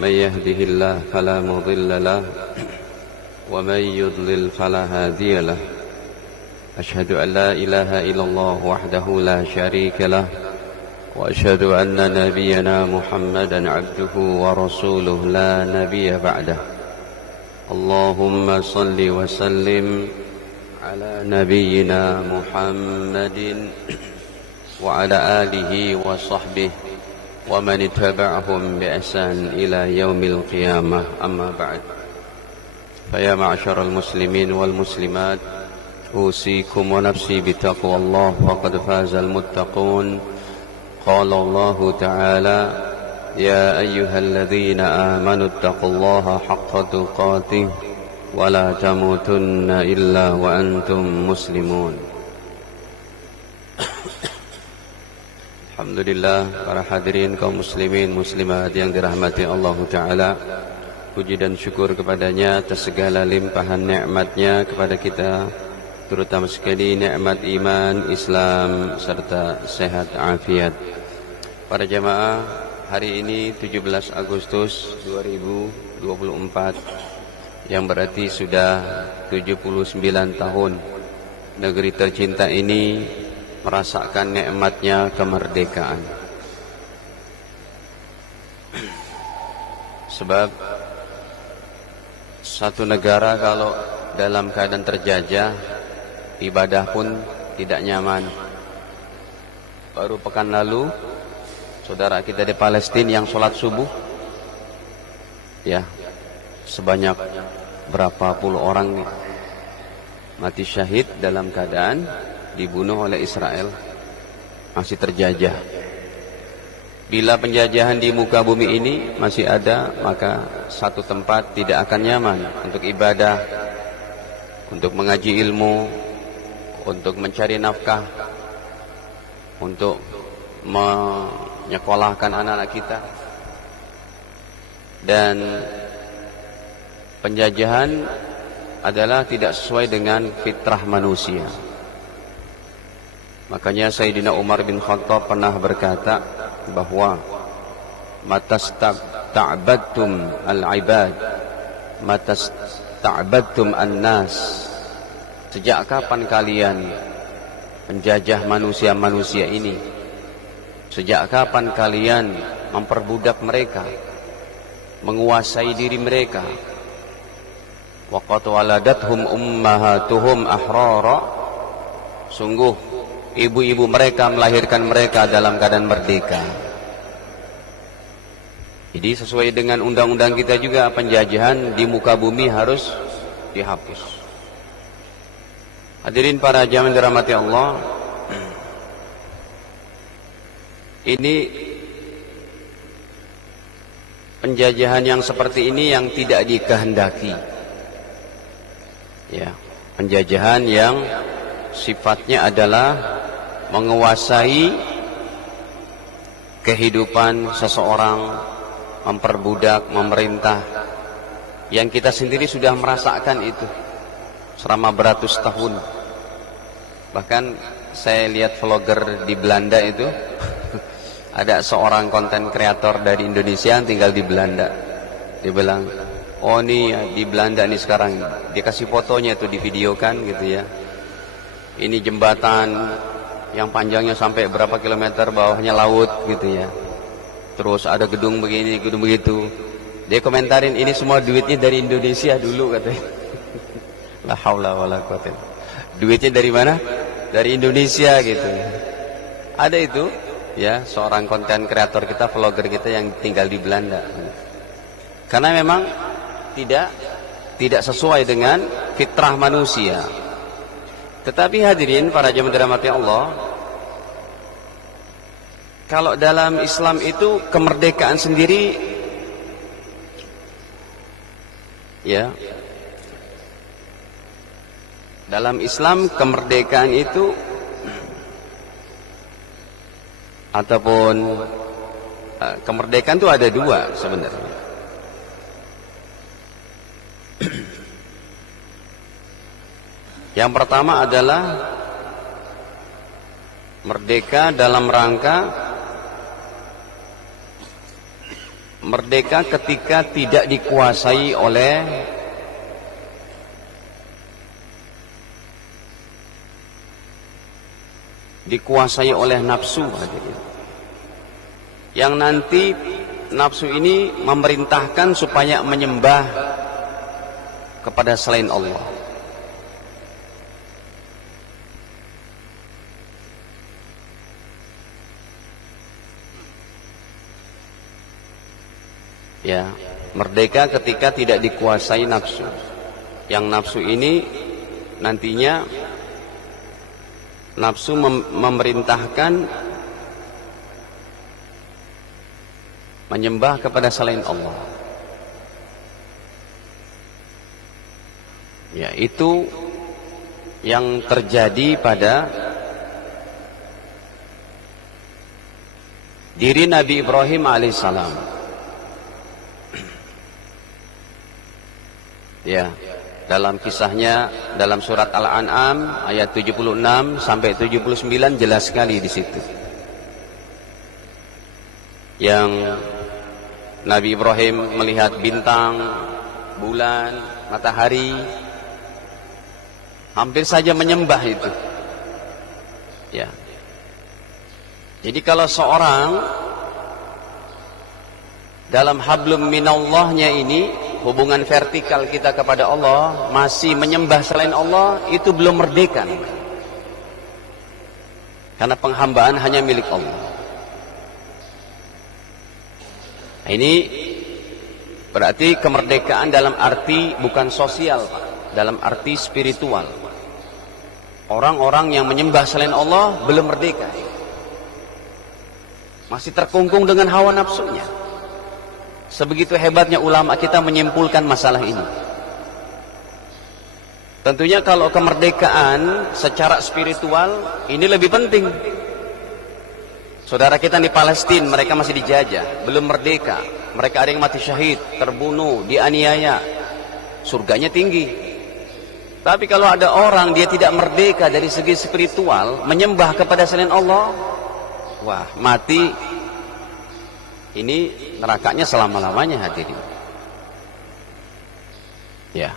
من يهده الله فلا مضل له ومن يضلل فلا هادي له أشهد أن لا إله إلا الله وحده لا شريك له وأشهد أن نبينا محمدا عبده ورسوله لا نبي بعده اللهم صل وسلم على نبينا محمد وعلى آله وصحبه ومن اتبعهم بإحسان إلى يوم القيامة أما بعد فيا معشر المسلمين والمسلمات أوصيكم ونفسي بتقوى الله فقد فاز المتقون قال الله تعالى يا أيها الذين آمنوا اتقوا الله حق تقاته ولا تموتن إلا وأنتم مسلمون. Alhamdulillah, para hadirin kaum muslimin muslimat yang dirahmati Allah Ta'ala, puji dan syukur kepadanya atas segala limpahan nikmatnya kepada kita, terutama sekali nikmat iman, Islam serta sehat afiat. Para jamaah, hari ini 17 Agustus 2024 yang berarti sudah 79 tahun negeri tercinta ini merasakan nikmatnya kemerdekaan. Sebab satu negara kalau dalam keadaan terjajah, ibadah pun tidak nyaman. Baru pekan lalu saudara kita di Palestina yang sholat subuh, ya, sebanyak berapa puluh orang mati syahid dalam keadaan dibunuh oleh Israel, masih terjajah. Bila penjajahan di muka bumi ini masih ada, maka satu tempat tidak akan nyaman untuk ibadah, untuk mengaji ilmu, untuk mencari nafkah, untuk menyekolahkan anak-anak kita. Dan penjajahan adalah tidak sesuai dengan fitrah manusia. Makanya Sayyidina Umar bin Khattab pernah berkata bahwa matasta'badtum al-ibad matasta'badtum an-nas. Sejak kapan kalian menjajah manusia-manusia ini? Sejak kapan kalian memperbudak mereka, menguasai diri mereka? Waqad waladathum ummahatuhum ahrara. Sungguh ibu-ibu mereka melahirkan mereka dalam keadaan merdeka. Jadi sesuai dengan undang-undang kita juga, penjajahan di muka bumi harus dihapus. Hadirin para jamaah dirahmati Allah, ini penjajahan yang seperti ini yang tidak dikehendaki. Ya, penjajahan yang sifatnya adalah menguasai kehidupan seseorang, memperbudak, memerintah, yang kita sendiri sudah merasakan itu selama beratus tahun. Bahkan saya lihat vlogger di Belanda itu ada seorang konten kreator dari Indonesia yang tinggal di Belanda. Dia bilang, oh ini di Belanda nih sekarang, dia kasih fotonya itu, divideokan gitu ya. Ini jembatan yang panjangnya sampai berapa kilometer, bawahnya laut gitu ya. Terus ada gedung begini, gedung begitu. Dia komentarin, ini semua duitnya dari Indonesia dulu katanya. La haula wala quwata. Duitnya dari mana? Dari Indonesia gitu. Ada itu ya, seorang konten kreator kita, vlogger kita yang tinggal di Belanda. Karena memang tidak sesuai dengan fitrah manusia. Tetapi hadirin para jemaah dirahmati Allah, kalau dalam Islam itu kemerdekaan sendiri, ya, dalam Islam kemerdekaan itu ataupun kemerdekaan itu ada dua sebenarnya. Yang pertama adalah merdeka dalam rangka merdeka ketika tidak dikuasai oleh nafsu, yang nanti nafsu ini memerintahkan supaya menyembah kepada selain Allah. Ya, merdeka ketika tidak dikuasai nafsu. Yang nafsu ini nantinya nafsu memerintahkan menyembah kepada selain Allah. Ya, itu yang terjadi pada diri Nabi Ibrahim alaihissalam. Ya, dalam kisahnya dalam surat Al-An'am ayat 76 sampai 79 jelas sekali di situ. Yang Nabi Ibrahim melihat bintang, bulan, matahari, hampir saja menyembah itu. Ya. Jadi kalau seorang dalam hablum minallahnya ini, hubungan vertikal kita kepada Allah, masih menyembah selain Allah, itu belum merdeka. Karena penghambaan hanya milik Allah. Ini berarti kemerdekaan dalam arti bukan sosial, dalam arti spiritual. Orang-orang yang menyembah selain Allah belum merdeka, masih terkungkung dengan hawa nafsunya. Sebegitu hebatnya ulama kita menyimpulkan masalah ini. Tentunya kalau kemerdekaan secara spiritual ini lebih penting. Saudara kita di Palestina, mereka masih dijajah, belum merdeka. Mereka ada yang mati syahid, terbunuh, dianiaya. Surganya tinggi. Tapi kalau ada orang dia tidak merdeka dari segi spiritual, menyembah kepada selain Allah, wah, mati. Ini nerakanya selama-lamanya, hadirin. Ya.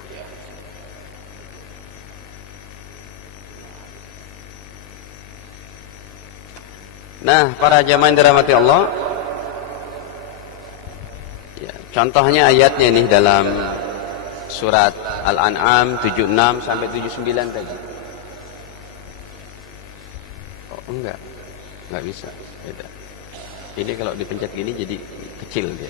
Nah, para jamaah yang dirahmati Allah, ya, contohnya ayatnya nih dalam surat Al-An'am 76 sampai 79 tadi. Oh, enggak bisa. Beda. Ini kalau dipencet gini jadi kecil dia.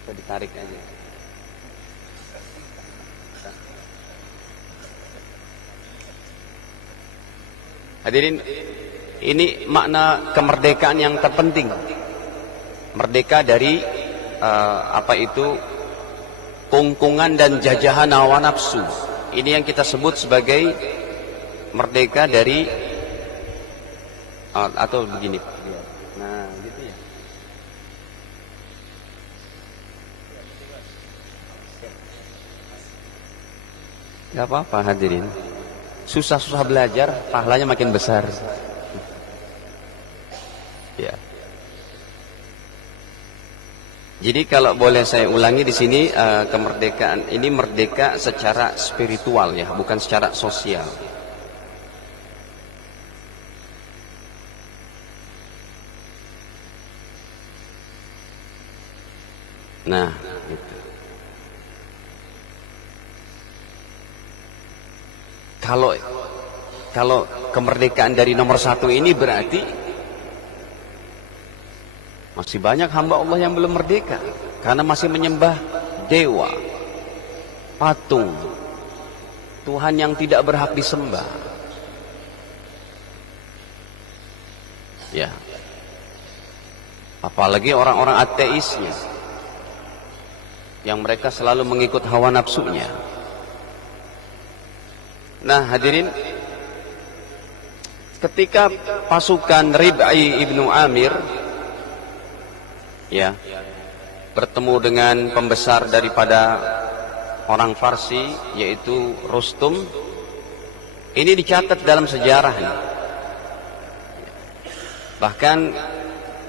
Bisa ditarik aja. Hadirin, ini makna kemerdekaan yang terpenting. Merdeka dari kungkungan dan jajahan hawa nafsu. Ini yang kita sebut sebagai merdeka dari atau begini. Nah, gitu ya. Gak apa-apa, hadirin. Susah-susah belajar, pahalanya makin besar. Ya. Jadi kalau boleh saya ulangi di sini, kemerdekaan ini merdeka secara spiritual ya, bukan secara sosial. Nah, gitu. Kalau kemerdekaan dari nomor satu ini berarti masih banyak hamba Allah yang belum merdeka karena masih menyembah dewa, patung, Tuhan yang tidak berhak disembah. Ya. Apalagi orang-orang ateisnya yang mereka selalu mengikut hawa nafsunya. Nah, hadirin, ketika pasukan Rib'i ibnu Amir ya bertemu dengan pembesar daripada orang Farsi yaitu Rustum, ini dicatat dalam sejarah. Bahkan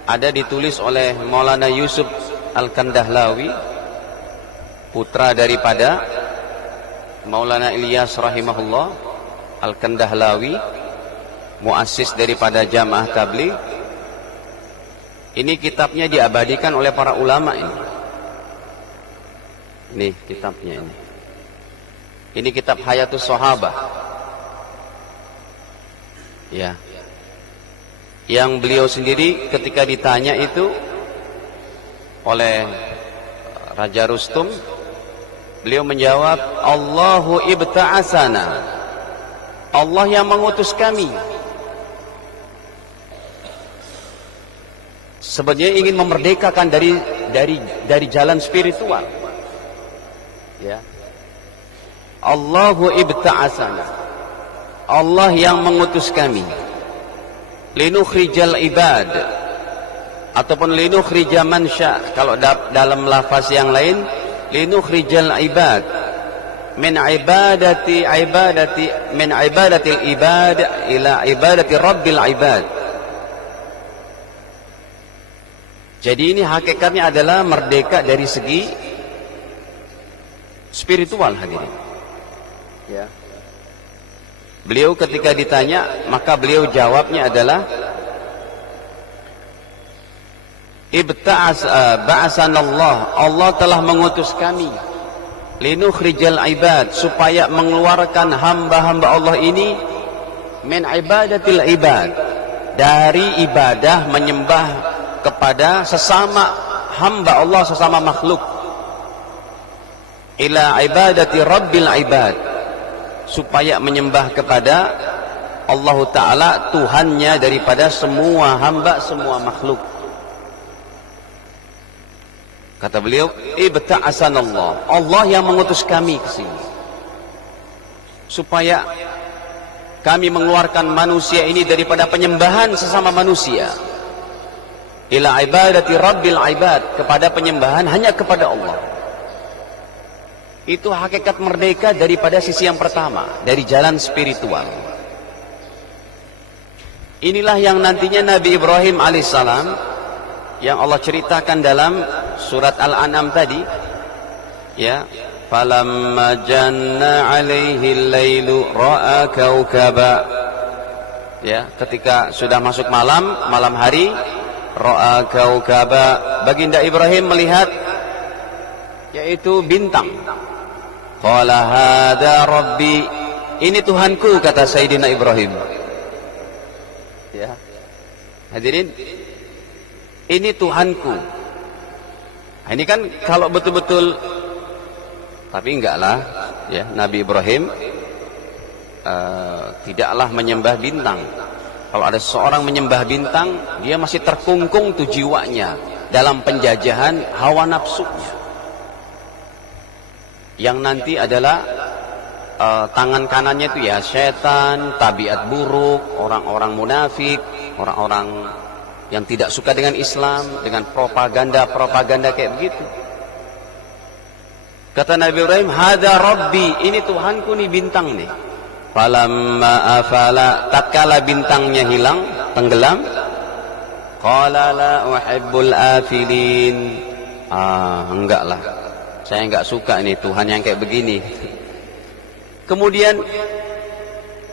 ada ditulis oleh Maulana Yusuf Al-Kandahlawi, putra daripada Maulana Ilyas rahimahullah Al-Kandahlawi, muassis daripada Jamaah Tabligh. Ini kitabnya diabadikan oleh para ulama ini. Nih kitabnya ini. Ini kitab Hayatus Sahabah. Ya. Yang beliau sendiri ketika ditanya itu oleh Raja Rustum, beliau menjawab, Allahu ibta'asana. Allah yang mengutus kami. Sebenarnya ingin memerdekakan dari jalan spiritual. Ya. Allahu ibta'asana. Allah yang mengutus kami. Linukhrijal ibad, ataupun linukhrija man sya'. Kalau dalam lafaz yang lain, linukhrijal ibad min ibadatil ibad ila ibadati rabbil ibad. Jadi ini hakikatnya adalah merdeka dari segi spiritual, hadirin. Ya. Beliau ketika ditanya, maka beliau jawabnya adalah ba'asanallah, Allah telah mengutus kami linukhrijal ibad, supaya mengeluarkan hamba-hamba Allah ini min ibadatil ibad, dari ibadah menyembah kepada sesama hamba Allah, sesama makhluk, ila ibadati rabbil ibad, supaya menyembah kepada Allah Ta'ala, Tuhannya daripada semua hamba, semua makhluk. Kata beliau, ibta'asanallah, Allah yang mengutus kami ke sini, supaya kami mengeluarkan manusia ini daripada penyembahan sesama manusia, ila ibadati rabbil ibad, kepada penyembahan hanya kepada Allah. Itu hakikat merdeka daripada sisi yang pertama, dari jalan spiritual. Inilah yang nantinya Nabi Ibrahim alaihissalam, yang Allah ceritakan dalam surat Al-An'am tadi, ya, falamma janna alaihi al-lailu ra'a kaukaba, ya, ketika sudah masuk malam hari, ra'a kaukaba, baginda Ibrahim melihat yaitu bintang. Qala hadza rabbi, ini Tuhanku, kata Sayyidina Ibrahim. Ya. Hadirin, ini Tuhanku. Nah, ini kan kalau betul-betul, tapi enggak lah, ya, Nabi Ibrahim tidaklah menyembah bintang. Kalau ada seorang menyembah bintang, dia masih terkungkung tuh jiwanya dalam penjajahan hawa nafsunya, yang nanti adalah tangan kanannya itu ya setan, tabiat buruk, orang-orang munafik, orang-orang yang tidak suka dengan Islam, dengan propaganda kayak begitu. Kata Nabi Ibrahim, hadza rabbi, ini Tuhanku nih, bintang nih. Falamma afala, tatkala bintangnya hilang, tenggelam, qala la uhibbul afilin, enggak lah, saya enggak suka nih Tuhan yang kayak begini. Kemudian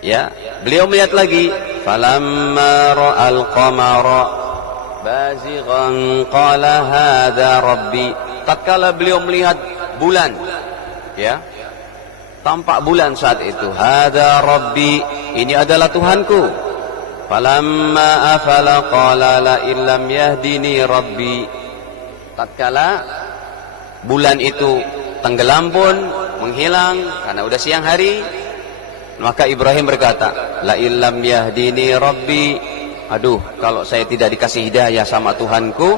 ya, beliau melihat lagi, falamma ra'al qamara bazighan qala hadza rabbi, tatkala beliau melihat bulan, ya, tampak bulan saat itu, hadza rabbi, ini adalah Tuhanku. Falamma afala qala la illam yahdini rabbi, tatkala bulan itu tenggelam pun, menghilang karena udah siang hari, maka Ibrahim berkata, la illam yahdini rabbi, aduh, kalau saya tidak dikasih hidayah sama Tuhanku,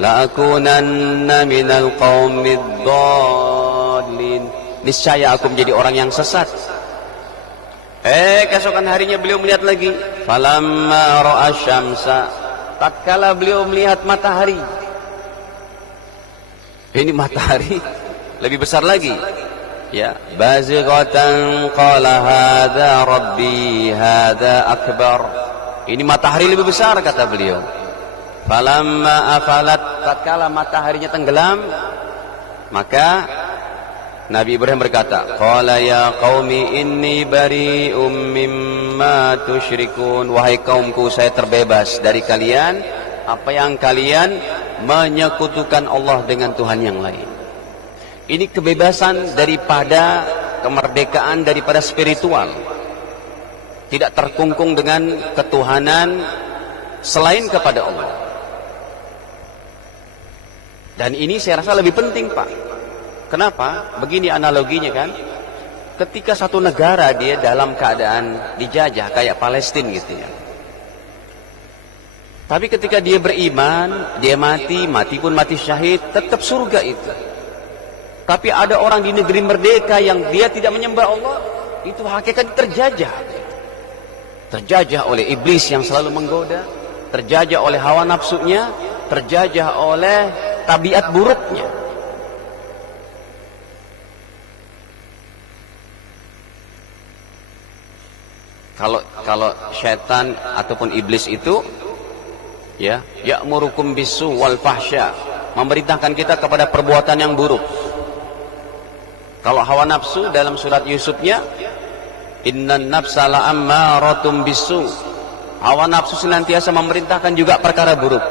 la akunanna minal qaumid dhalin, niscaya aku menjadi orang yang sesat. Keesokan harinya beliau melihat lagi, falamma ra'a syamsa, tatkala beliau melihat matahari, ini matahari lebih besar lagi, ya, bazighatan qala hadza rabbi hadza akbar, Ini matahari lebih besar, kata beliau. Falamma afalat, tatkala mataharinya tenggelam, maka Nabi Ibrahim berkata, qala ya qaumi inni bari'um mimma tusyrikun. Wahai kaumku, saya terbebas dari kalian apa yang kalian menyekutukan Allah dengan Tuhan yang lain. Ini kebebasan daripada kemerdekaan daripada spiritual. Tidak terkungkung dengan ketuhanan selain kepada Allah. Dan ini saya rasa lebih penting, Pak. Kenapa? Begini analoginya kan. Ketika satu negara dia dalam keadaan dijajah kayak Palestina gitu ya. Tapi ketika dia beriman, dia mati pun mati syahid, tetap surga itu. Tapi ada orang di negeri merdeka yang dia tidak menyembah Allah, itu hakikat terjajah. Terjajah oleh iblis yang selalu menggoda, terjajah oleh hawa nafsunya, terjajah oleh tabiat buruknya. Kalau syaitan ataupun iblis itu ya, ya'murukum bisu wal fahsya, memerintahkan kita kepada perbuatan yang buruk. Kalau hawa nafsu dalam surat Yusufnya, innan nafsa la'ammaratum bisu, hawa nafsu senantiasa memerintahkan juga perkara buruk.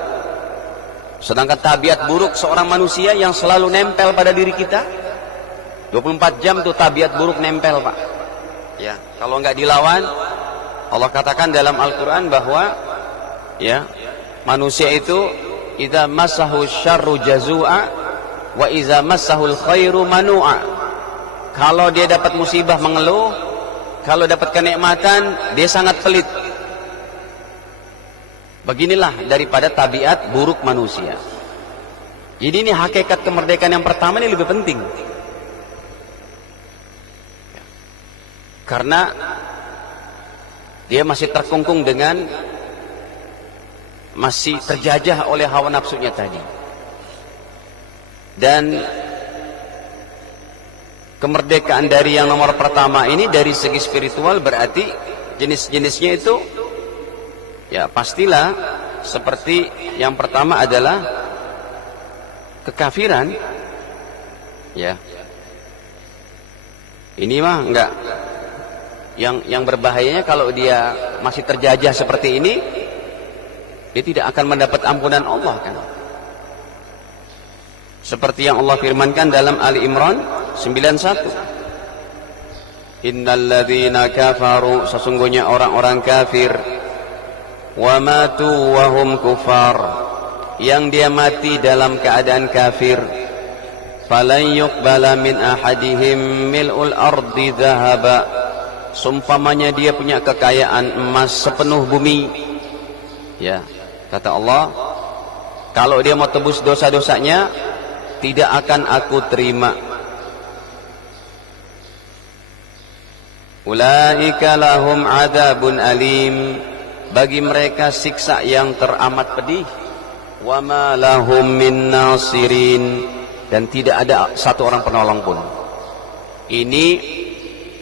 Sedangkan tabiat buruk seorang manusia yang selalu nempel pada diri kita, 24 jam tuh tabiat buruk nempel, Pak. Ya, kalau nggak dilawan, Allah katakan dalam Al-Quran bahwa ya, manusia itu idza massahu syarru jazua wa idza massahul khairu manu'a. Kalau dia dapat musibah mengeluh, kalau dapat kenikmatan dia sangat pelit. Beginilah daripada tabiat buruk manusia. Jadi ini hakikat kemerdekaan yang pertama ini lebih penting. Karena dia masih terkungkung dengan, masih terjajah oleh hawa nafsunya tadi. Dan kemerdekaan dari yang nomor pertama ini dari segi spiritual berarti jenis-jenisnya itu ya pastilah seperti yang pertama adalah kekafiran. Ya, ini mah enggak. Yang berbahayanya kalau dia masih terjajah seperti ini, dia tidak akan mendapat ampunan Allah kan. Seperti yang Allah firmankan dalam Ali Imran 91. Innalladzina kafaru, sesungguhnya orang-orang kafir, wa matu wa hum kufar, yang dia mati dalam keadaan kafir, falan yuqbala min ahadihim mil'ul ardi dhahaba, sumpamanya dia punya kekayaan emas sepenuh bumi. Ya, kata Allah, kalau dia mau tebus dosa-dosanya, tidak akan aku terima. Ulaika lahum adzabun alim, bagi mereka siksa yang teramat pedih. Wa ma lahum min nasirin, dan tidak ada satu orang penolong pun. Ini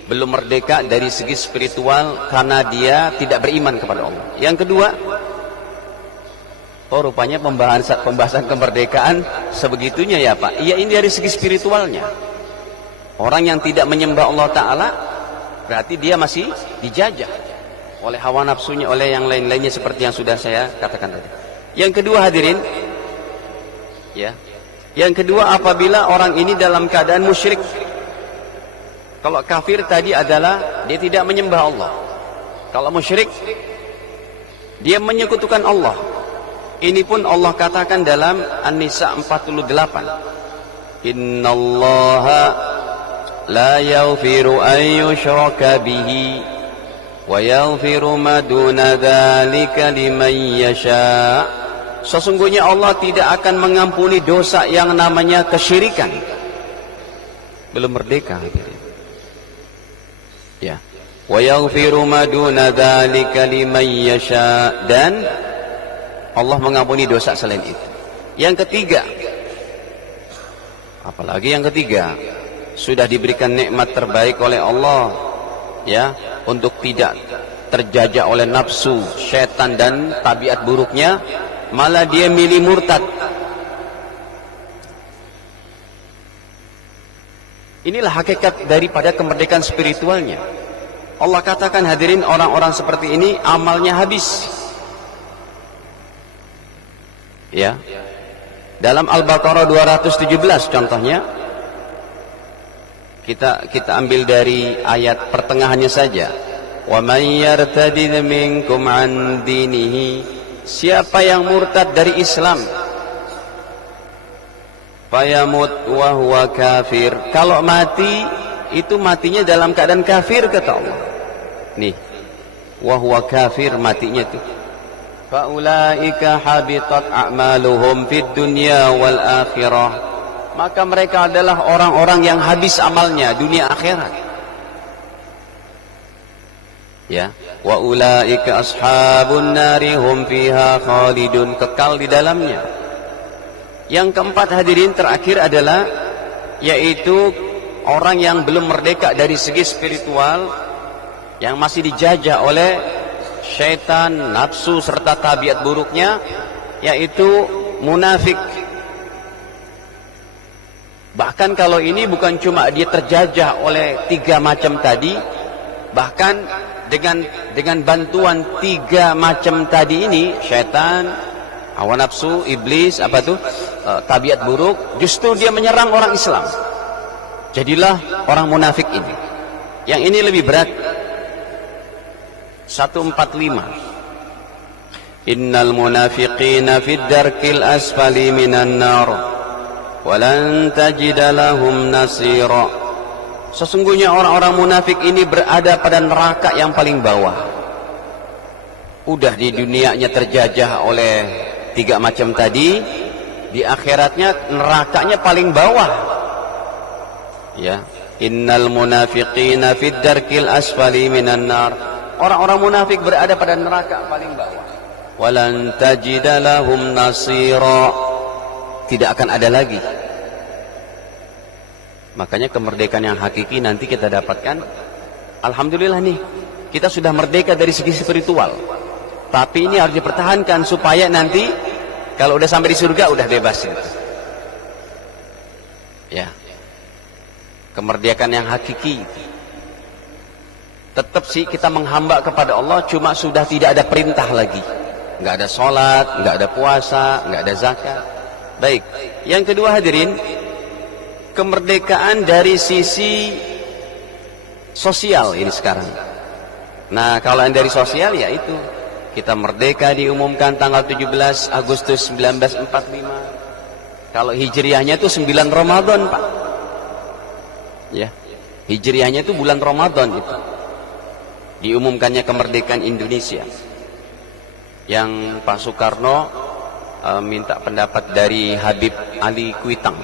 belum merdeka dari segi spiritual karena dia tidak beriman kepada Allah. Yang kedua, oh rupanya pembahasan kemerdekaan sebegitunya ya Pak. Iya, ini dari segi spiritualnya. Orang yang tidak menyembah Allah Ta'ala berarti dia masih dijajah oleh hawa nafsunya, oleh yang lain-lainnya seperti yang sudah saya katakan tadi. Yang kedua hadirin, ya, yang kedua apabila orang ini dalam keadaan musyrik. Kalau kafir tadi adalah dia tidak menyembah Allah. Kalau musyrik dia menyekutukan Allah. Ini pun Allah katakan dalam An-Nisa 48. Innallaha la yaghfiru an yushraka bihi wa yaghfiru ma duna dzalika liman yasha. Sesungguhnya Allah tidak akan mengampuni dosa yang namanya kesyirikan. Belum merdeka. Ya. Wa yaghfiru ma duna dzalika liman yasha, dan Allah mengampuni dosa selain itu. Yang ketiga, apalagi yang ketiga, sudah diberikan nikmat terbaik oleh Allah ya, untuk tidak terjajah oleh nafsu, syaitan dan tabiat buruknya, malah dia milih murtad. Inilah hakikat daripada kemerdekaan spiritualnya. Allah katakan, hadirin, orang-orang seperti ini amalnya habis. Ya. Dalam Al-Baqarah 217 contohnya, kita ambil dari ayat pertengahannya saja. Wa may yartadid minkum an dinihi, siapa yang murtad dari Islam, fayamut wa huwa kafir, kalau mati itu matinya dalam keadaan kafir, kata Allah. Nih, wa huwa kafir, matinya tuh. Fa ulaika habitat a'maluhum fid dunya wal akhirah, maka mereka adalah orang-orang yang habis amalnya dunia akhirat. Ya, wa ulaika ashabun nari hum fiha khalidun, kekal di dalamnya. Yang keempat, hadirin, terakhir adalah yaitu orang yang belum merdeka dari segi spiritual, yang masih dijajah oleh syaitan, nafsu serta tabiat buruknya, yaitu munafik. Bahkan kalau ini bukan cuma dia terjajah oleh 3 macam tadi, bahkan dengan bantuan 3 macam tadi ini, syaitan, hawa nafsu, iblis, tabiat buruk, justru dia menyerang orang Islam. Jadilah orang munafik ini. Yang ini lebih berat. 145. Innal munafiqina fid darkil asfali minan nar walan tajida lahum nasira. Sesungguhnya orang-orang munafik ini berada pada neraka yang paling bawah. Udah di dunianya terjajah oleh 3 macam tadi, di akhiratnya nerakanya paling bawah. Ya, innal munafiqina fid darkil asfali minan nar. Orang-orang munafik berada pada neraka paling bawah. Walan tajida lahum nasira, tidak akan ada lagi. Makanya kemerdekaan yang hakiki nanti kita dapatkan, alhamdulillah nih, kita sudah merdeka dari segi spiritual. Tapi ini harus dipertahankan supaya nanti kalau udah sampai di surga udah bebas gitu. Ya. Kemerdekaan yang hakiki. Tetap sih kita menghamba kepada Allah, cuma sudah tidak ada perintah lagi. Nggak ada sholat, nggak ada puasa, nggak ada zakat. Baik. Yang kedua, hadirin, kemerdekaan dari sisi sosial ini sekarang. Nah, kalau yang dari sosial ya itu, kita merdeka diumumkan tanggal 17 Agustus 1945. Kalau hijriahnya itu 9 Ramadan, Pak. Ya. Hijriahnya itu bulan Ramadan itu. Diumumkannya kemerdekaan Indonesia. Yang Pak Soekarno minta pendapat dari Habib Ali Kuitang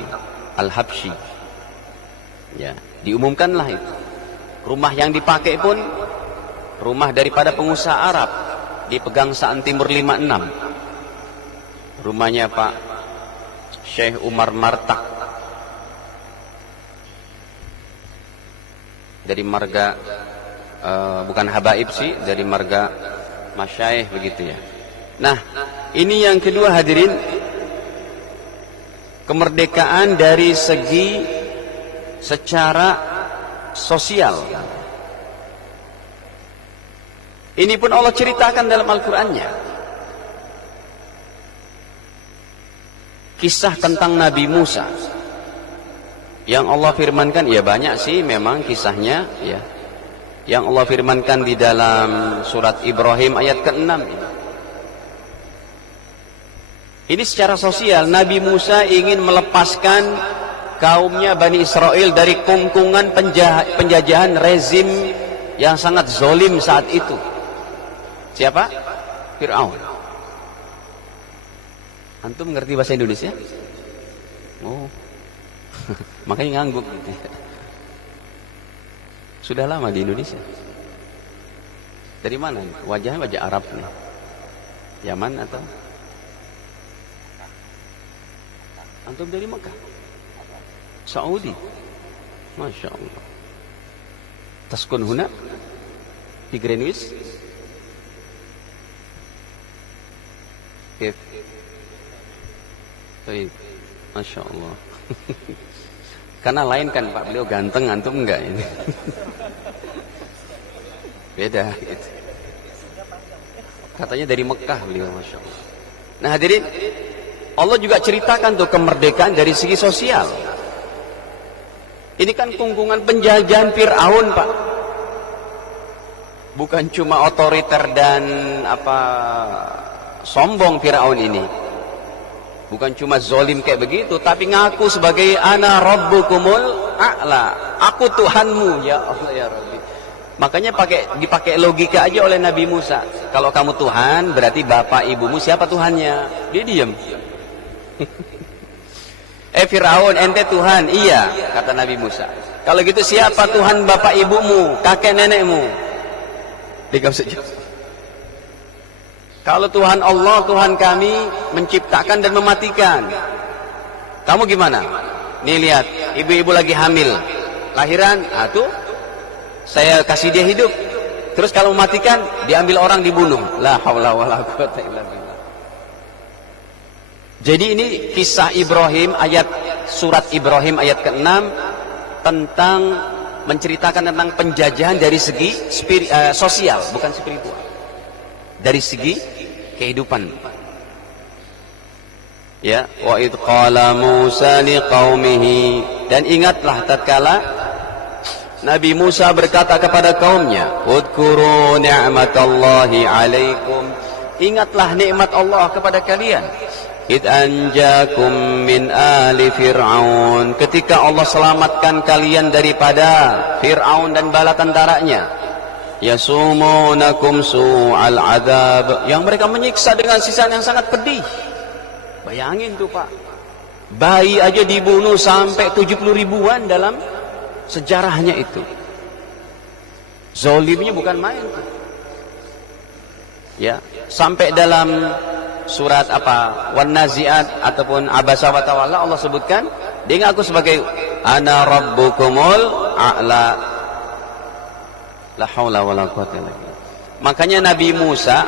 Al-Habsyi. Ya, diumumkanlah itu. Rumah yang dipakai pun rumah daripada pengusaha Arab di Pegangsaan Timur 56. Rumahnya Pak Syekh Umar Martak dari marga bukan habaib sih, dari marga masyaikh begitu ya. Nah, ini yang kedua, hadirin, kemerdekaan dari segi secara sosial. Ini pun Allah ceritakan dalam Al-Qur'annya. Kisah tentang Nabi Musa yang Allah firmankan, ya banyak sih memang kisahnya ya. Yang Allah firmankan di dalam surat Ibrahim ayat ke-6 ini. Ini secara sosial, Nabi Musa ingin melepaskan kaumnya Bani Israel dari kungkungan penjajahan rezim yang sangat zolim saat itu. Siapa? Fir'aun. Antum mengerti bahasa Indonesia? Oh, makanya ngangguk gitu. Sudah lama di Indonesia. Dari mana? Wajahnya wajah Arab nih. Yaman atau? Antum dari Mekah? Saudi? Masya Allah. Taskun huna? Di Greenwich? Kif. Baik. Masya Allah. Karena lain kan Pak, beliau ganteng, antum enggak ini. Beda gitu. Katanya dari Mekah beliau, Masya Allah. Nah hadirin, Allah juga ceritakan tuh kemerdekaan dari segi sosial. Ini kan kungkungan penjajahan Fir'aun Pak. Bukan cuma otoriter dan sombong Fir'aun ini. Bukan cuma zolim kayak begitu, tapi ngaku sebagai ana rabbukumul a'la. Aku Tuhanmu, ya Allah ya Rabbi. Makanya dipakai logika aja oleh Nabi Musa. Kalau kamu Tuhan, berarti bapak ibumu siapa Tuhannya? Dia diam. Fir'aun, ente Tuhan? Iya, kata Nabi Musa. Kalau gitu siapa Tuhan bapak ibumu, kakek nenekmu? Dia gak usah jawab. Kalau Tuhan Allah, Tuhan kami menciptakan dan mematikan. Kamu gimana? Nih lihat, ibu-ibu lagi hamil, lahiran, tuh saya kasih dia hidup. Terus kalau mematikan, diambil orang dibunuh. La haula wala quwwata illa billah. Jadi ini kisah Ibrahim, surat Ibrahim ayat ke-6 tentang menceritakan tentang penjajahan dari segi sosial, bukan spiritual. Dari segi kehidupan. Ya, wa id qala Musa liqaumihi, dan ingatlah tatkala Nabi Musa berkata kepada kaumnya, udhkuru ni'matallahi alaikum, ingatlah nikmat Allah kepada kalian. Id anjakum min ali Fir'aun, ketika Allah selamatkan kalian daripada Fir'aun dan bala tentaranya. Yasumunakum su'al azab, yang mereka menyiksa dengan siksaan yang sangat pedih. Bayangin tuh Pak, bayi aja dibunuh sampai 70 ribuan dalam sejarahnya itu. Zolimnya bukan main tuh. Ya, sampai dalam surat Wan Nazi'at ataupun Abasa wa Tawalla, Allah sebutkan dia ngaku sebagai ana rabbukumul a'la. La haula wala quwwata illa billah. Makanya Nabi Musa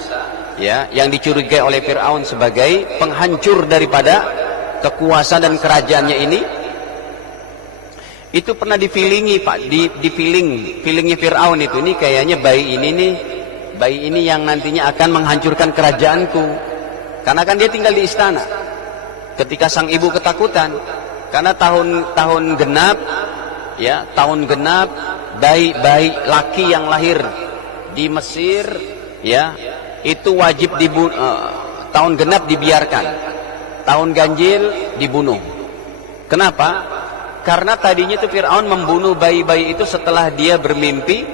ya, yang dicurigai oleh Fir'aun sebagai penghancur daripada kekuasaan dan kerajaannya itu pernah difilingi Pak, feelingnya Fir'aun itu, ini kayaknya bayi ini yang nantinya akan menghancurkan kerajaanku. Karena kan dia tinggal di istana. Ketika sang ibu ketakutan karena tahun genap ya, tahun genap bayi laki yang lahir di Mesir ya, itu wajib tahun genap dibiarkan, tahun ganjil dibunuh. Kenapa? Karena tadinya itu Fir'aun membunuh bayi-bayi itu setelah dia bermimpi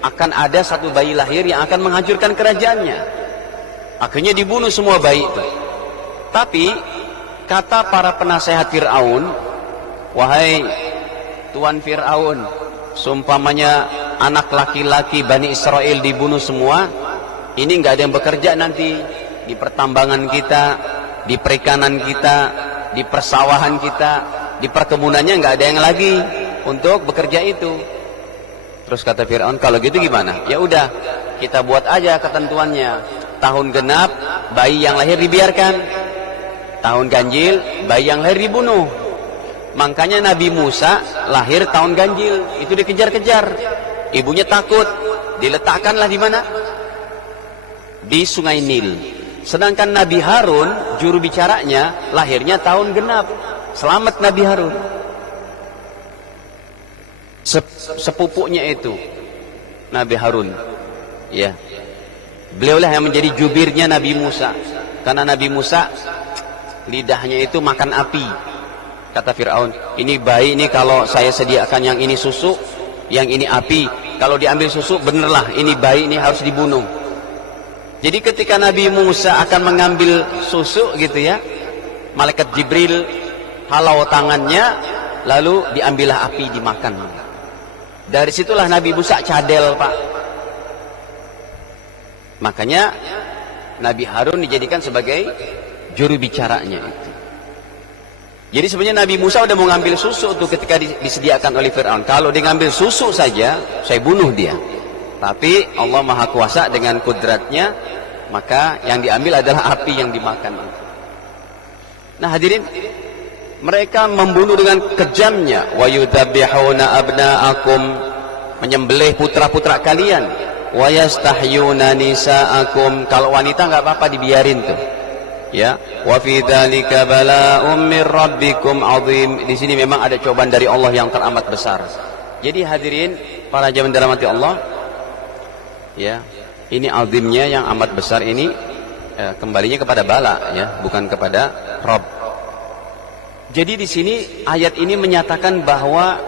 akan ada satu bayi lahir yang akan menghancurkan kerajaannya. Akhirnya dibunuh semua bayi itu. Tapi kata para penasehat Fir'aun, wahai Tuan Fir'aun, seumpamanya anak laki-laki Bani Israel dibunuh semua, ini nggak ada yang bekerja nanti di pertambangan kita, di perikanan kita, di persawahan kita, di perkebunannya nggak ada yang lagi untuk bekerja itu. Terus kata Fir'aun, kalau gitu gimana? Ya udah, kita buat aja ketentuannya. Tahun genap bayi yang lahir dibiarkan, tahun ganjil bayi yang lahir dibunuh. Makanya Nabi Musa lahir tahun ganjil, itu dikejar-kejar, ibunya takut, diletakkanlah di mana? Di Sungai Nil. Sedangkan Nabi Harun, juru bicaranya, lahirnya tahun genap. Selamat Nabi Harun. Sepupunya itu Nabi Harun, ya, beliaulah yang menjadi jubirnya Nabi Musa. Karena Nabi Musa lidahnya itu makan api. Kata Fir'aun, ini bayi ini kalau saya sediakan yang ini susu, yang ini api, kalau diambil susu benerlah ini bayi ini harus dibunuh. Jadi ketika Nabi Musa akan mengambil susu gitu ya, malaikat Jibril halau tangannya, lalu diambillah api dimakan. Dari situlah Nabi Musa cadel Pak. Makanya Nabi Harun dijadikan sebagai juru bicaranya itu. Jadi sebenarnya Nabi Musa udah mau ngambil susu tuh ketika disediakan oleh Fir'aun. Kalau dia ngambil susu saja, saya bunuh dia. Tapi Allah Maha Kuasa dengan kudratnya maka yang diambil adalah api yang dimakan. Nah hadirin, mereka membunuh dengan kejamnya. Wa yudzabbihuna abna'akum, menyembelih putra-putra kalian. Wa yastahyuna nisa'akum, kalau wanita nggak apa-apa dibiarin tuh. Ya, wa fi dzalika bala'um mir rabbikum 'adzim. Di sini memang ada cobaan dari Allah yang teramat besar. Jadi hadirin para jamaah dirahmati Allah, ya, ini azimnya yang amat besar ini, kembalinya kepada bala, ya, bukan kepada Rabb. Jadi di sini ayat ini menyatakan bahwa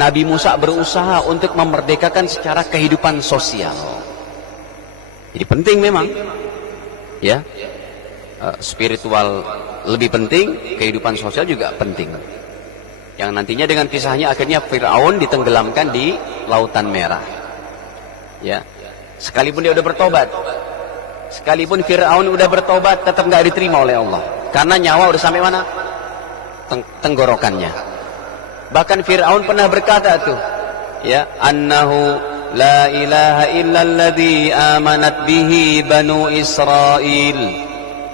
Nabi Musa berusaha untuk memerdekakan secara kehidupan sosial. Jadi penting memang, ya, spiritual lebih penting, kehidupan sosial juga penting. Yang nantinya dengan kisahnya akhirnya Fir'aun ditenggelamkan di Lautan Merah. Ya, sekalipun dia udah bertobat, sekalipun Fir'aun udah bertobat, tetap nggak diterima oleh Allah, karena nyawa udah sampai mana? Tenggorokannya. Bahkan Fir'aun pernah berkata tuh, ya, annahu la ilaha illalladzi amanat bihi banu Israel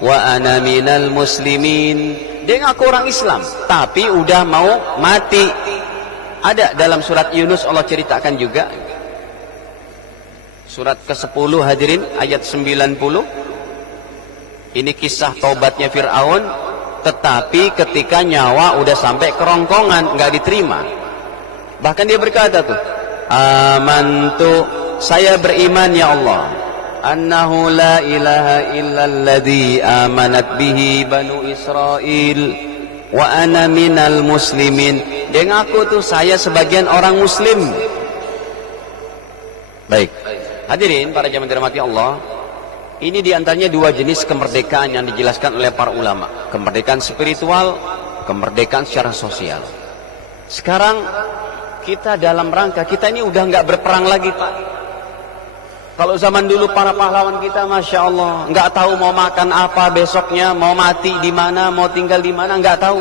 wa ana minal muslimin. Dia ngaku orang Islam, tapi udah mau mati. Ada dalam surat Yunus Allah ceritakan juga. Surat ke-10 hadirin ayat 90. Ini kisah taubatnya Fir'aun, tetapi ketika nyawa udah sampai kerongkongan, nggak diterima. Bahkan dia berkata tuh, amantu, saya beriman ya Allah, annahu la ilaha illalladzi amanat bihi banu Israel wa ana minal muslimin. Dia ngaku tuh, saya sebagian orang muslim. Baik, hadirin para jamaah dirahmati Allah, ini diantaranya dua jenis kemerdekaan yang dijelaskan oleh para ulama. Kemerdekaan spiritual, kemerdekaan secara sosial. Sekarang kita dalam rangka, kita ini udah nggak berperang lagi Pak. Kalau zaman dulu para pahlawan kita, Masya Allah, nggak tahu mau makan apa besoknya, mau mati di mana, mau tinggal di mana, nggak tahu.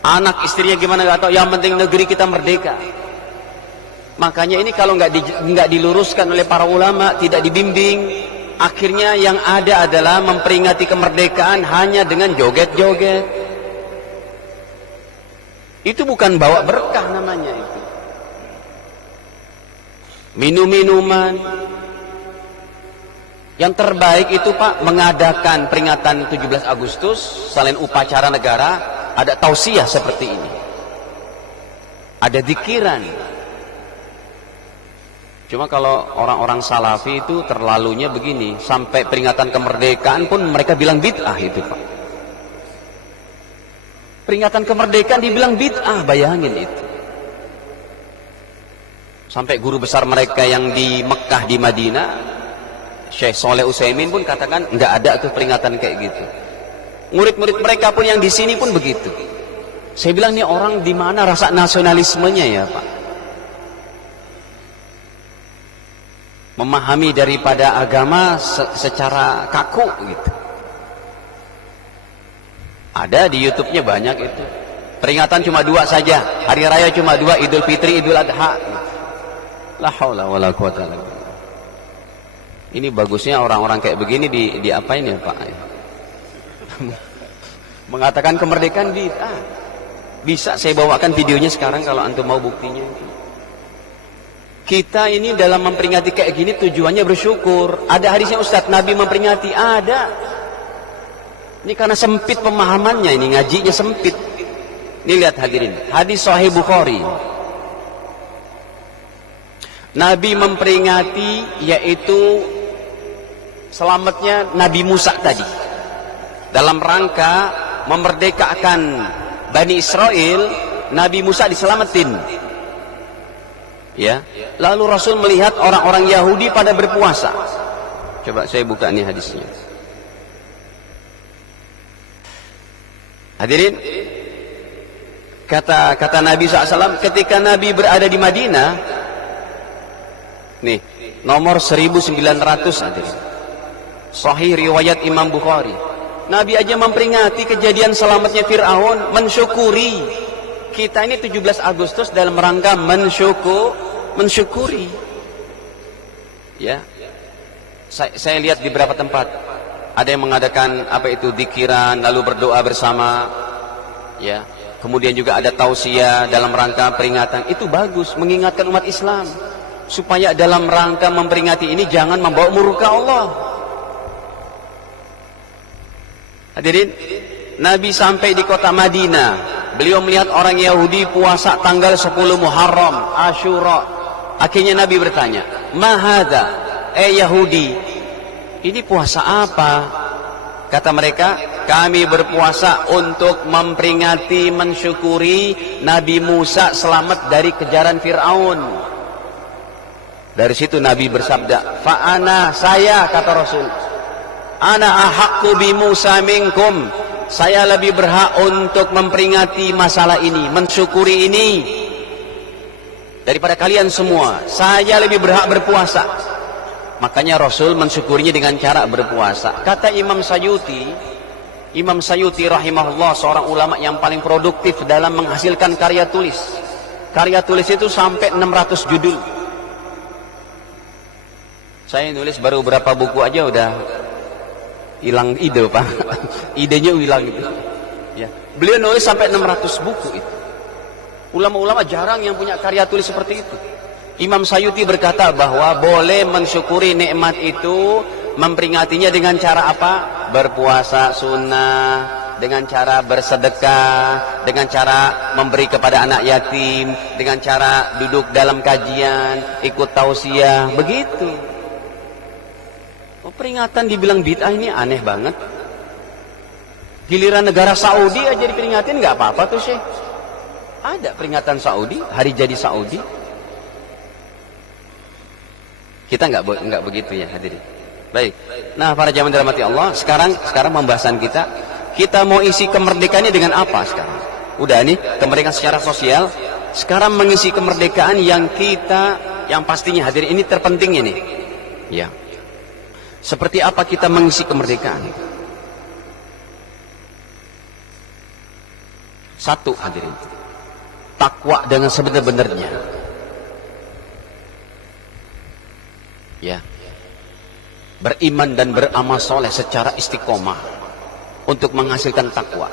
Anak istrinya gimana nggak tahu. Yang penting negeri kita merdeka. Makanya ini kalau nggak diluruskan oleh para ulama, tidak dibimbing, akhirnya yang ada adalah memperingati kemerdekaan hanya dengan joget-joget. Itu bukan bawa berkah namanya itu. Minum-minuman. Yang terbaik itu Pak, mengadakan peringatan 17 Agustus selain upacara negara, ada tausiah seperti ini, ada dzikiran. Cuma kalau orang-orang salafi itu terlalunya begini, sampai peringatan kemerdekaan pun mereka bilang bid'ah itu Pak. Peringatan kemerdekaan dibilang bid'ah, bayangin itu. Sampai guru besar mereka yang di Mekah, di Madinah, Syekh Shalih Utsaimin pun katakan nggak ada tuh peringatan kayak gitu. Murid-murid mereka pun yang di sini pun begitu. Saya bilang, nih orang di mana rasa nasionalismenya ya Pak? Memahami daripada agama secara kaku gitu. Ada di YouTube-nya banyak itu. Peringatan cuma 2 saja, hari raya cuma 2, Idul Fitri, Idul Adha. La haula wala quwata illa billah. Ini bagusnya orang-orang kayak begini di apain ya Pak? Mengatakan kemerdekaan bid'ah. Bisa saya bawakan videonya sekarang kalau antum mau buktinya. Kita ini dalam memperingati kayak gini tujuannya bersyukur. Ada hadisnya Ustadz, Nabi memperingati, ada. Ini karena sempit pemahamannya, ini ngajinya sempit. Ini lihat hadirin, hadis Sahih Bukhari. Nabi memperingati yaitu selamatnya Nabi Musa tadi, dalam rangka memerdekakan Bani Israel. Nabi Musa diselamatin, ya. Lalu Rasul melihat orang-orang Yahudi pada berpuasa. Coba saya buka nih hadisnya. Hadirin, kata Nabi SAW ketika Nabi berada di Madinah, nih nomor 1900 hadirin, Sahih riwayat Imam Bukhari. Nabi aja memperingati kejadian selamatnya Fir'aun, mensyukuri. Kita ini 17 Agustus dalam rangka mensyukuri, ya. Saya lihat di beberapa tempat ada yang mengadakan apa itu dzikiran lalu berdoa bersama, ya. Kemudian juga ada tausiah dalam rangka peringatan. Itu bagus, mengingatkan umat Islam supaya dalam rangka memperingati ini jangan membawa murka Allah. Hadirin, Nabi sampai di kota Madinah, beliau melihat orang Yahudi puasa tanggal 10 Muharram, Asyura. Akhirnya Nabi bertanya, "Ma hadza?" Yahudi, ini puasa apa? Kata mereka, kami berpuasa untuk memperingati, mensyukuri Nabi Musa selamat dari kejaran Fir'aun. Dari situ Nabi bersabda, "Fa'ana," saya, kata Rasul, "ana ahaqqu bi Musa minkum." Saya lebih berhak untuk memperingati masalah ini, mensyukuri ini daripada kalian semua. Saya lebih berhak berpuasa. Makanya Rasul mensyukurinya dengan cara berpuasa. Kata Imam Sayuti rahimahullah, seorang ulama yang paling produktif dalam menghasilkan karya tulis. Karya tulis itu sampai 600 judul. Saya nulis baru berapa buku aja udah hilang ide, Pak. Idenya hilang gitu. Ya. Beliau nulis sampai 600 buku itu. Ulama-ulama jarang yang punya karya tulis seperti itu. Imam Sayuti berkata bahwa boleh mensyukuri nikmat itu, memperingatinya dengan cara apa? Berpuasa sunnah, dengan cara bersedekah, dengan cara memberi kepada anak yatim, dengan cara duduk dalam kajian, ikut tausiah, begitu. Peringatan dibilang bid'ah, ini aneh banget. Giliran negara Saudi aja diperingatin nggak apa-apa tuh, Syekh. Ada peringatan Saudi, hari jadi Saudi. Kita nggak begitu ya, hadirin. Baik. Nah, para jamaah dirahmati Allah, sekarang pembahasan kita mau isi kemerdekaannya dengan apa sekarang? Udah nih, kemerdekaan secara sosial. Sekarang mengisi kemerdekaan yang pastinya hadirin ini terpentingnya nih. Ya. Seperti apa kita mengisi kemerdekaan? Satu, hadirin. Takwa dengan sebenar-benarnya. Ya, beriman dan beramal soleh secara istiqomah untuk menghasilkan takwa.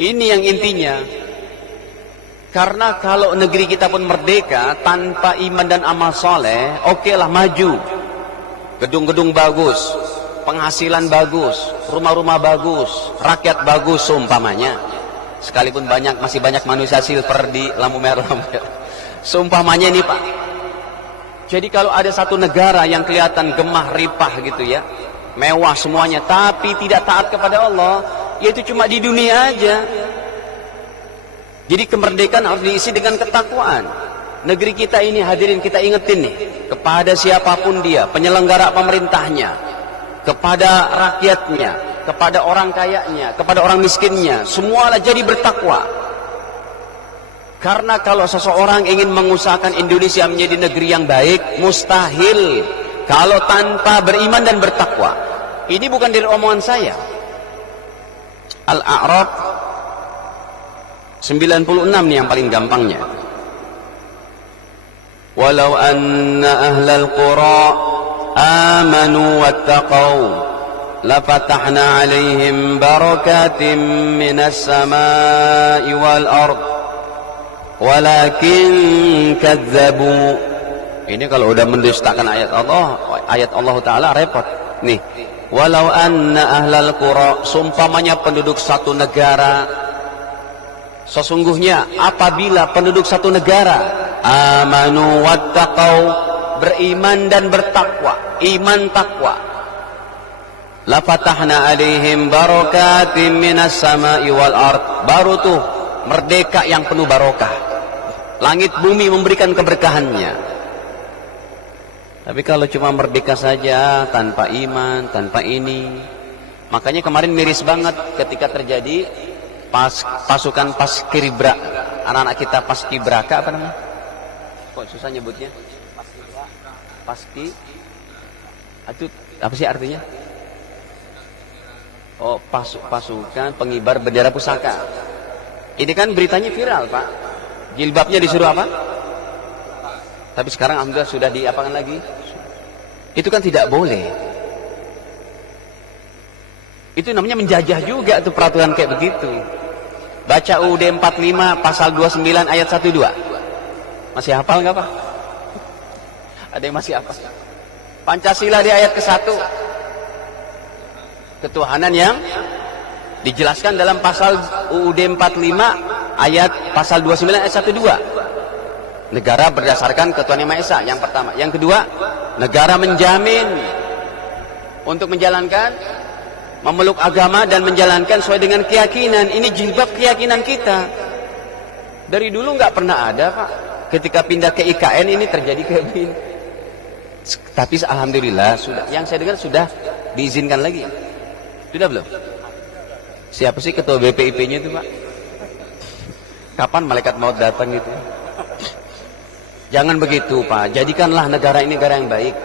Ini yang intinya. Karena kalau negeri kita pun merdeka tanpa iman dan amal soleh, oke lah maju, gedung-gedung bagus, penghasilan bagus, rumah-rumah bagus, rakyat bagus seumpamanya. Sekalipun masih banyak manusia silver di lampu merah. Seumpamanya ini, Pak. Jadi kalau ada satu negara yang kelihatan gemah ripah gitu ya, mewah semuanya, tapi tidak taat kepada Allah, yaitu cuma di dunia aja. Jadi kemerdekaan harus diisi dengan ketakwaan. Negeri kita ini, hadirin, kita ingetin nih, kepada siapapun dia, penyelenggara pemerintahnya, kepada rakyatnya, kepada orang kayanya, kepada orang miskinnya, semualah jadi bertakwa. Karena kalau seseorang ingin mengusahakan Indonesia menjadi negeri yang baik, mustahil kalau tanpa beriman dan bertakwa. Ini bukan dari omongan saya. Al-A'raf 96 nih yang paling gampangnya. Walau anna ahlal qura amanu wattaqau lafatahna alaihim barakatim minas samai wal ard walakin kadzabu. Ini kalau udah mendustakan ayat Allah Ta'ala repot nih. Walau anna ahlal qura, sumpamanya penduduk satu negara, sesungguhnya apabila penduduk satu negara amanu wattaqau, beriman dan bertakwa, iman takwa, la fatahna alaihim barakatim minas samai wal ard, baru tuh merdeka yang penuh barokah, langit bumi memberikan keberkahannya. Tapi kalau cuma merdeka saja tanpa iman, tanpa ini, makanya kemarin miris banget ketika terjadi pasukan paskibra, anak-anak kita paskibraka, apa namanya? Kok susah nyebutnya? Paski, itu apa sih artinya? Oh, pasukan pengibar bendera pusaka. Ini kan beritanya viral, Pak. Jilbabnya disuruh apa? Tapi sekarang alhamdulillah sudah diapakan lagi? Itu kan tidak boleh. Itu namanya menjajah juga tuh peraturan kayak begitu. Baca UUD 45 pasal 29 ayat 12. Masih hafal nggak, Pak? Ada yang masih hafal? Pancasila di ayat ke-1. Ketuhanan yang dijelaskan dalam pasal UUD 45 ayat pasal 29 ayat 12. Negara berdasarkan ketuhanan yang Maha Esa, yang pertama. Yang kedua, negara menjamin untuk menjalankan, memeluk agama dan menjalankan sesuai dengan keyakinan. Ini jilbab keyakinan kita. Dari dulu nggak pernah ada, Pak. Ketika pindah ke IKN ini terjadi kayak begini. Tapi alhamdulillah sudah, yang saya dengar sudah diizinkan lagi. Sudah belum? Siapa sih ketua BPIP-nya itu, Pak? Kapan malaikat maut datang gitu? Jangan begitu, Pak. Jadikanlah negara ini negara yang baik.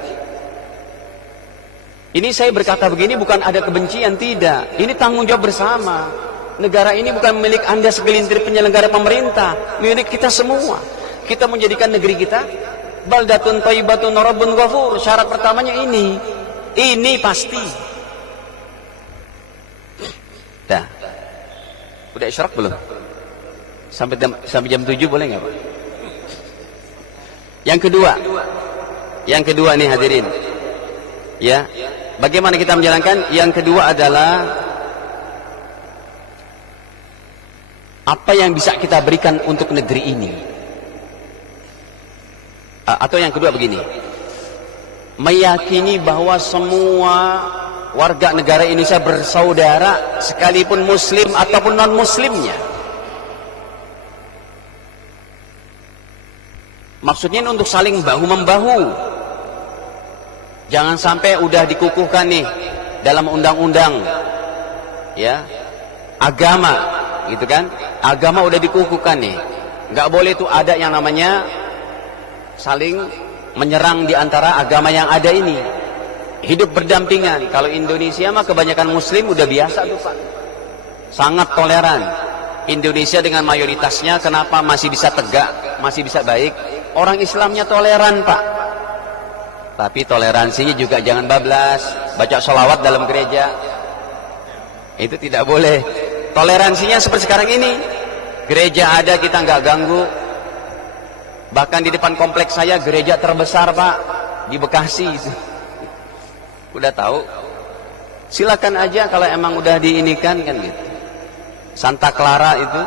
Ini saya berkata begini bukan ada kebencian, tidak. Ini tanggung jawab bersama. Negara ini bukan milik Anda segelintir penyelenggara pemerintah, milik kita semua. Kita menjadikan negeri kita baldatun thayyibatun rabbun ghafur. Syarat pertamanya ini. Ini pasti. Dah. Udah isyarak belum? Sampai jam 7 boleh nggak, Pak? Yang kedua nih hadirin. Ya. Bagaimana kita menjalankan? Yang kedua adalah apa yang bisa kita berikan untuk negeri ini. Atau yang kedua begini, meyakini bahwa semua warga negara Indonesia bersaudara, sekalipun muslim ataupun non muslimnya. Maksudnya ini untuk saling bahu membahu. Jangan sampai udah dikukuhkan nih dalam undang-undang ya agama, gitu kan? Agama udah dikukuhkan nih, nggak boleh tuh ada yang namanya saling menyerang di antara agama yang ada ini. Hidup berdampingan. Kalau Indonesia mah kebanyakan muslim udah biasa tuh, Pak. Sangat toleran. Indonesia dengan mayoritasnya kenapa masih bisa tegak, masih bisa baik? Orang Islamnya toleran, Pak. Tapi toleransinya juga jangan bablas. Baca sholawat dalam gereja itu tidak boleh. Toleransinya seperti sekarang ini, gereja ada kita nggak ganggu. Bahkan di depan kompleks saya gereja terbesar, Pak, di Bekasi itu. Udah tahu, silakan aja kalau emang udah diinikan kan gitu. Santa Clara itu,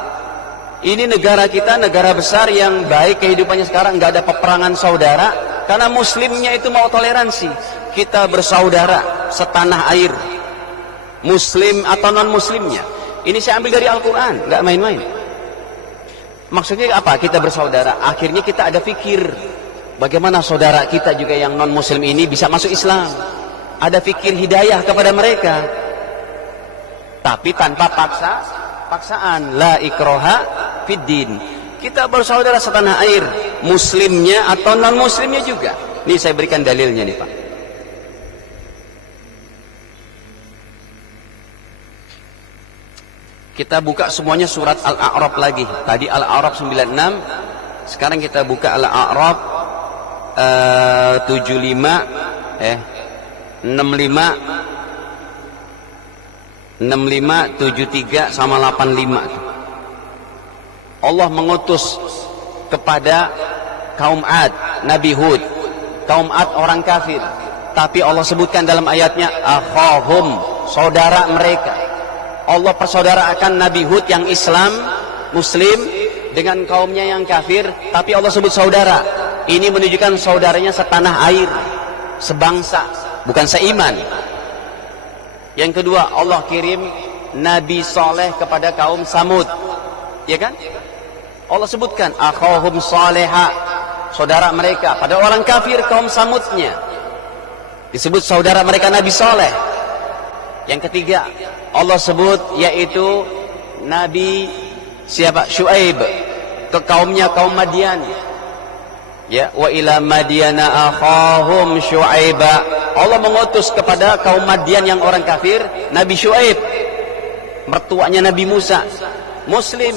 ini negara kita, negara besar yang baik kehidupannya sekarang, nggak ada peperangan saudara karena muslimnya itu mau toleransi. Kita bersaudara setanah air, muslim atau non muslimnya. Ini saya ambil dari Al-Quran, nggak main-main. Maksudnya apa? Kita bersaudara. Akhirnya kita ada fikir bagaimana saudara kita juga yang non muslim ini bisa masuk Islam. Ada fikir hidayah kepada mereka, tapi tanpa paksaan. La ikroha fiddin. Kita bersaudara setanah air, muslimnya atau non muslimnya juga. Ini saya berikan dalilnya nih, Pak. Kita buka semuanya surat Al-A'raf lagi. Tadi Al-A'raf 96, sekarang kita buka Al-A'raf 75 65 73 sama 85. Allah mengutus kepada kaum Ad, Nabi Hud. Kaum Ad orang kafir, tapi Allah sebutkan dalam ayatnya akhahum, saudara mereka. Allah persaudarakan Nabi Hud yang Islam, Muslim dengan kaumnya yang kafir, tapi Allah sebut saudara. Ini menunjukkan saudaranya setanah air, sebangsa, bukan seiman. Yang kedua, Allah kirim Nabi Saleh kepada kaum Samud, ya kan? Allah sebutkan akhahum saleha, saudara mereka pada orang kafir kaum Samudnya. Disebut saudara mereka Nabi Saleh. Yang ketiga, Allah sebut yaitu Nabi siapa? Syuaib ke kaumnya kaum Madian. Ya, wa ila Madiana akhahum Syuaiba. Allah mengutus kepada kaum Madian yang orang kafir Nabi Syuaib. mertuanya Nabi Musa, Muslim.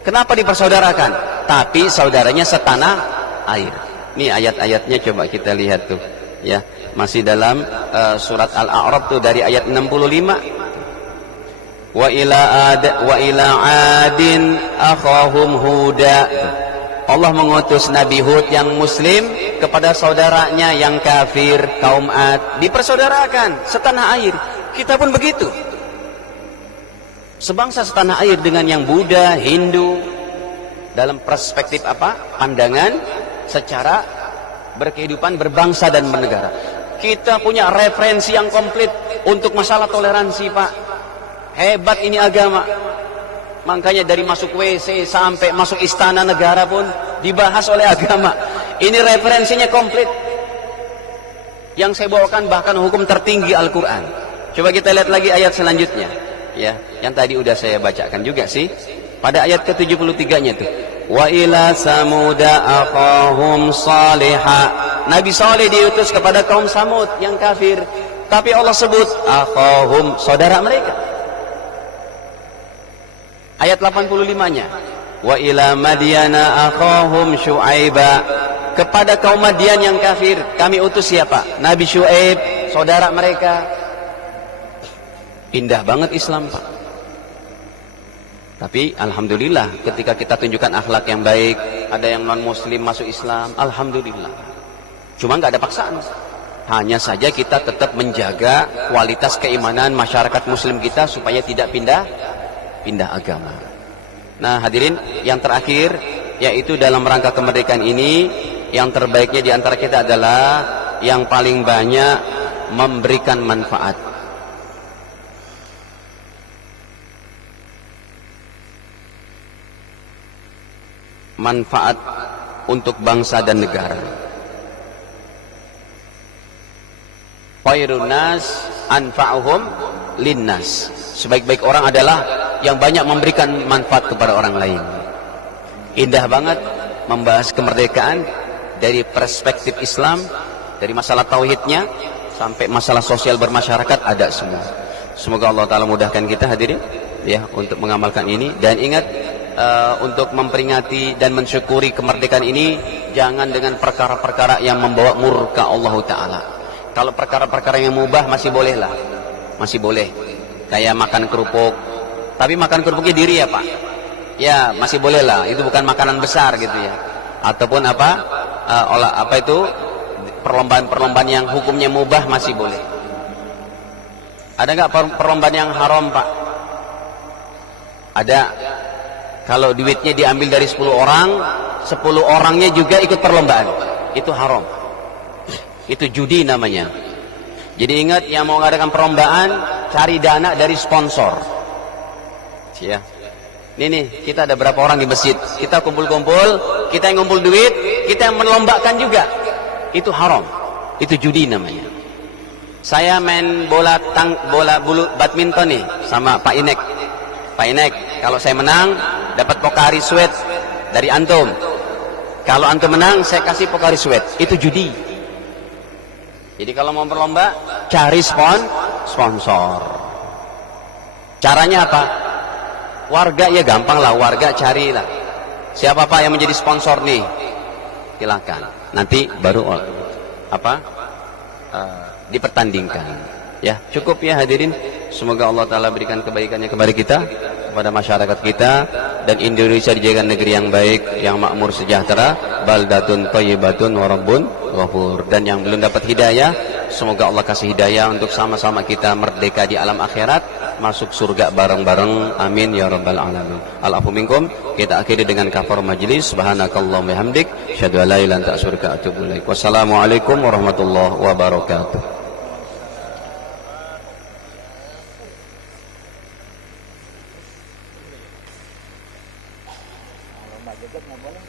Kenapa dipersaudarakan? Tapi saudaranya setanah air. Ini ayat-ayatnya coba kita lihat tuh, ya. Masih dalam surat Al-A'raf tuh dari ayat 65. Wa ila adin akhahum huda. Allah mengutus Nabi Hud yang muslim kepada saudaranya yang kafir, kaum Ad, dipersaudarakan setanah air. Kita pun begitu, sebangsa setanah air dengan yang Buddha, Hindu, dalam perspektif apa? Pandangan secara berkehidupan, berbangsa dan bernegara. Kita punya referensi yang komplit untuk masalah toleransi, Pak. Hebat ini agama. Makanya dari masuk WC sampai masuk istana negara pun dibahas oleh agama. Ini referensinya komplit. Yang saya bawakan bahkan hukum tertinggi Al-Quran. Coba kita lihat lagi ayat selanjutnya, ya, yang tadi udah saya bacakan juga sih. Pada ayat ke-73-nya tuh. Wa ila samuda akhahum salihah. Nabi Saleh diutus kepada kaum Samud yang kafir. Tapi Allah sebut akhahum, saudara mereka. Ayat 85-nya. Wa ila madyana akhahum syu'aiba. Kepada kaum Madian yang kafir kami utus siapa? Nabi Syu'aib, saudara mereka. Indah banget Islam, Pak. Tapi alhamdulillah ketika kita tunjukkan akhlak yang baik, ada yang non muslim masuk Islam, alhamdulillah. Cuma nggak ada paksaan. Hanya saja kita tetap menjaga kualitas keimanan masyarakat muslim kita supaya tidak pindah agama. Nah, hadirin, yang terakhir yaitu dalam rangka kemerdekaan ini, yang terbaiknya di antara kita adalah yang paling banyak memberikan manfaat. Manfaat untuk bangsa dan negara. Khairun nas anfa'uhum linnas. Sebaik-baik orang adalah yang banyak memberikan manfaat kepada orang lain. Indah banget membahas kemerdekaan dari perspektif Islam, dari masalah tauhidnya sampai masalah sosial bermasyarakat ada semua. Semoga Allah Ta'ala mudahkan kita hadirin, ya, untuk mengamalkan ini. Dan ingat, untuk memperingati dan mensyukuri kemerdekaan ini jangan dengan perkara-perkara yang membawa murka Allah Ta'ala. Kalau perkara-perkara yang mubah masih boleh lah, masih boleh, kayak makan kerupuk. Tapi makan kerupuknya diri ya Pak, ya masih boleh lah, itu bukan makanan besar gitu ya. Ataupun itu perlombaan-perlombaan yang hukumnya mubah masih boleh. Ada nggak perlombaan yang haram, Pak? Ada. Kalau duitnya diambil dari 10 orang, 10 orangnya juga ikut perlombaan, itu haram. Itu judi namanya. Jadi ingat, yang mau mengadakan perlombaan cari dana dari sponsor. Ya, ini kita ada berapa orang di masjid, kita kumpul-kumpul, kita yang ngumpul duit, kita yang melombakan juga, itu haram, itu judi namanya. Saya main bola bulu badminton nih sama Pak Inek. Pak Inek, kalau saya menang dapat Pocari Sweat dari antum. Kalau antum menang saya kasih Pocari Sweat, itu judi. Jadi kalau mau berlomba cari sponsor. Caranya apa? Warga ya gampang lah, warga carilah siapa Pak yang menjadi sponsor nih, silakan, nanti baru dipertandingkan. Ya, cukup ya hadirin. Semoga Allah Ta'ala berikan kebaikannya kepada kita, kepada masyarakat kita, dan Indonesia dijadikan negeri yang baik, yang makmur, sejahtera, baldatun thayyibatun wa rabbun ghafur. Dan yang belum dapat hidayah, semoga Allah kasih hidayah untuk sama-sama kita merdeka di alam akhirat, masuk surga bareng-bareng, amin ya rabbal alamin. Al-afu minkum. Kita akhiri dengan kafar majlis. Subhanakallahumma hamdik, syahadu an la ilaha illa anta astaghfiruka wa atubu ilaik. Wassalamualaikum warahmatullahi wabarakatuh. Kalau Mbak Jogja nggak boleh.